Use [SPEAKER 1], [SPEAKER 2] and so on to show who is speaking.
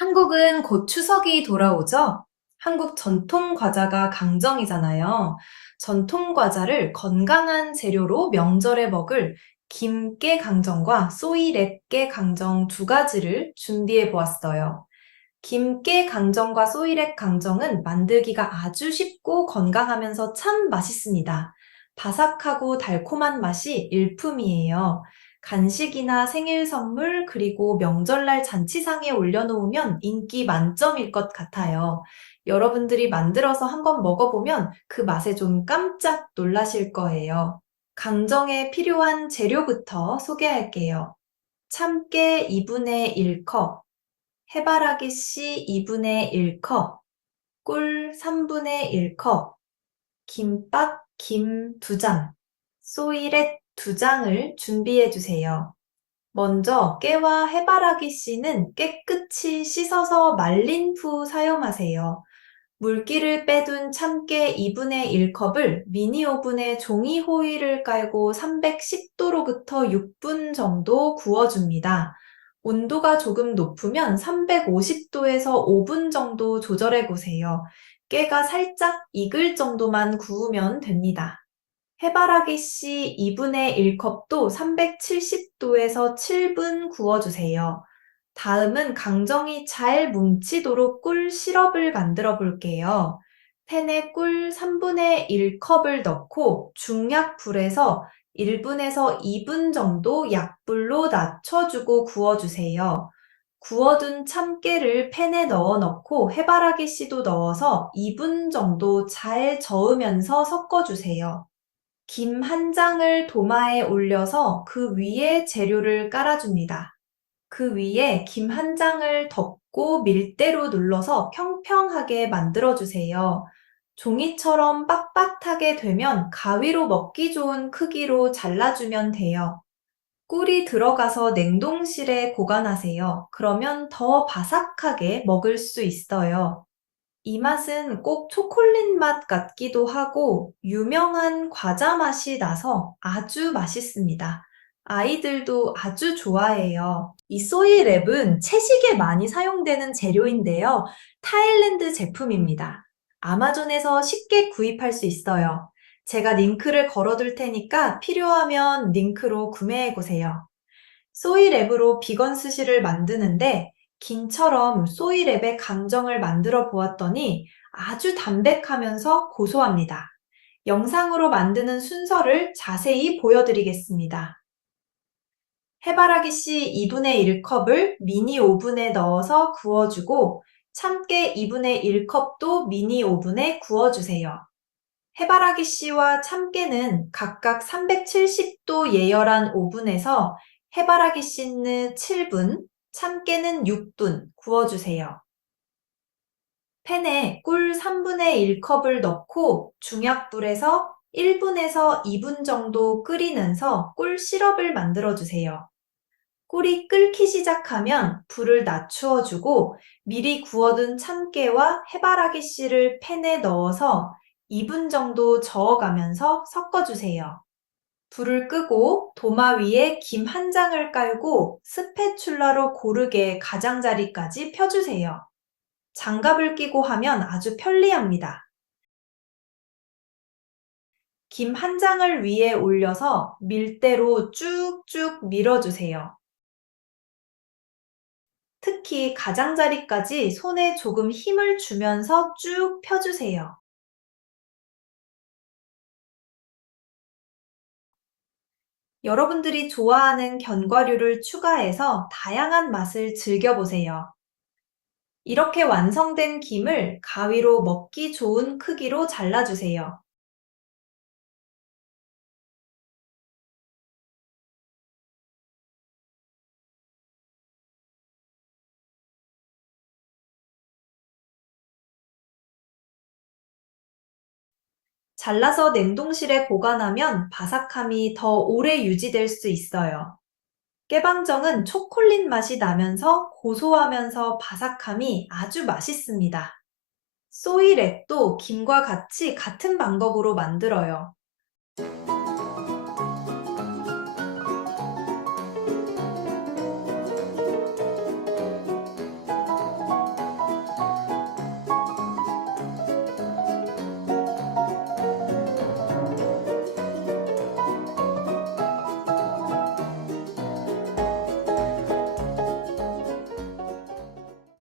[SPEAKER 1] 한국은 곧 추석이 돌아오죠? 한국 전통 과자가 강정이잖아요. 전통 과자를 건강한 재료로 명절에 먹을 김깨 강정과 소이랩깨 강정 두 가지를 준비해 보았어요. 김깨 강정과 소이랩 강정은 만들기가 아주 쉽고 건강하면서 참 맛있습니다. 바삭하고 달콤한 맛이 일품이에요. 간식이나 생일 선물, 그리고 명절날 잔치상에 올려놓으면 인기 만점일 것 같아요. 여러분들이 만들어서 한번 먹어보면 그 맛에 좀 깜짝 놀라실 거예요. 강정에 필요한 재료부터 소개할게요. 참깨 2분의 1컵, 해바라기 씨 2분의 1컵, 꿀 3분의 1컵, 김밥 김 2장, 소이렛 2장을 준비해 주세요. 먼저 깨와 해바라기 씨는 깨끗이 씻어서 말린 후 사용하세요. 물기를 빼둔 참깨 2분의 1컵을 미니 오븐에 종이 호일을 깔고 310도로부터 6분 정도 구워줍니다. 온도가 조금 높으면 350도에서 5분 정도 조절해 보세요. 깨가 살짝 익을 정도만 구우면 됩니다. 해바라기 씨 2분의 1컵도 370도에서 7분 구워주세요. 다음은 강정이 잘 뭉치도록 꿀 시럽을 만들어 볼게요. 팬에 꿀 3분의 1컵을 넣고 중약불에서 1분에서 2분 정도 약불로 낮춰주고 구워주세요. 구워둔 참깨를 팬에 넣어 넣고 해바라기 씨도 넣어서 2분 정도 잘 저으면서 섞어주세요. 김 한 장을 도마에 올려서 그 위에 재료를 깔아줍니다. 그 위에 김 한 장을 덮고 밀대로 눌러서 평평하게 만들어주세요. 종이처럼 빳빳하게 되면 가위로 먹기 좋은 크기로 잘라주면 돼요. 꿀이 들어가서 냉동실에 보관하세요. 그러면 더 바삭하게 먹을 수 있어요. 이 맛은 꼭 초콜릿 맛 같기도 하고 유명한 과자 맛이 나서 아주 맛있습니다. 아이들도 아주 좋아해요. 이 소이 랩은 채식에 많이 사용되는 재료인데요. 타일랜드 제품입니다. 아마존에서 쉽게 구입할 수 있어요. 제가 링크를 걸어둘 테니까 필요하면 링크로 구매해 보세요. 소이 랩으로 비건 스시를 만드는데 김처럼 소이랩의 강정을 만들어 보았더니 아주 담백하면서 고소합니다. 영상으로 만드는 순서를 자세히 보여드리겠습니다. 해바라기 씨 2분의 1컵을 미니 오븐에 넣어서 구워주고 참깨 2분의 1컵도 미니 오븐에 구워주세요. 해바라기 씨와 참깨는 각각 370도 예열한 오븐에서 해바라기 씨는 7분, 참깨는 6분 구워주세요. 팬에 꿀 3분의 1컵을 넣고 중약불에서 1분에서 2분 정도 끓이면서 꿀 시럽을 만들어 주세요. 꿀이 끓기 시작하면 불을 낮추어 주고 미리 구워둔 참깨와 해바라기 씨를 팬에 넣어서 2분 정도 저어가면서 섞어주세요. 불을 끄고 도마 위에 김 한 장을 깔고 스패츌라로 고르게 가장자리까지 펴주세요. 장갑을 끼고 하면 아주 편리합니다. 김 한 장을 위에 올려서 밀대로 쭉쭉 밀어주세요. 특히 가장자리까지 손에 조금 힘을 주면서 쭉 펴주세요. 여러분들이 좋아하는 견과류를 추가해서 다양한 맛을 즐겨보세요. 이렇게 완성된 김을 가위로 먹기 좋은 크기로 잘라주세요. 잘라서 냉동실에 보관하면 바삭함이 더 오래 유지될 수 있어요. 깨방정은 초콜릿 맛이 나면서 고소하면서 바삭함이 아주 맛있습니다. 소이랩도 김과 같이 같은 방법으로 만들어요.